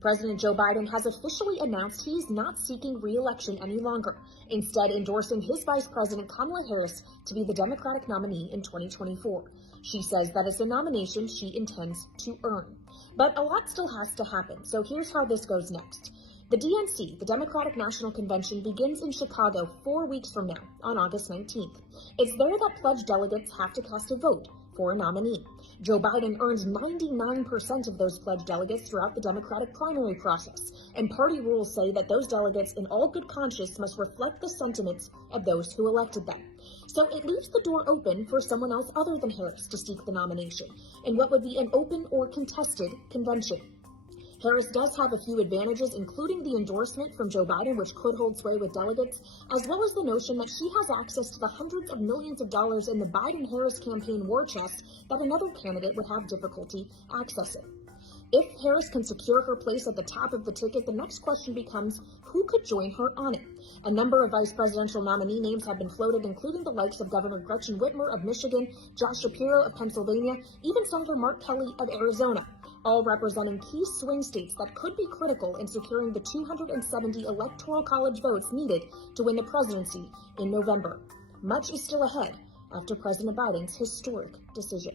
President Joe Biden has officially announced he is not seeking re-election any longer, instead endorsing his Vice President Kamala Harris to be the Democratic nominee in 2024. She says that is a nomination she intends to earn. But a lot still has to happen, so here's how this goes next. The DNC, the Democratic National Convention, begins in Chicago 4 weeks from now, on August 19th. It's there that pledged delegates have to cast a vote for a nominee. Joe Biden earned 99% of those pledged delegates throughout the Democratic primary process, and party rules say that those delegates, in all good conscience, must reflect the sentiments of those who elected them. So it leaves the door open for someone else other than Harris to seek the nomination, in what would be an open or contested convention. Harris does have a few advantages, including the endorsement from Joe Biden, which could hold sway with delegates, as well as the notion that she has access to the hundreds of millions of dollars in the Biden-Harris campaign war chest that another candidate would have difficulty accessing. If Harris can secure her place at the top of the ticket, the next question becomes, who could join her on it? A number of vice presidential nominee names have been floated, including the likes of Governor Gretchen Whitmer of Michigan, Josh Shapiro of Pennsylvania, even Senator Mark Kelly of Arizona, all representing key swing states that could be critical in securing the 270 electoral college votes needed to win the presidency in November. Much is still ahead after President Biden's historic decision.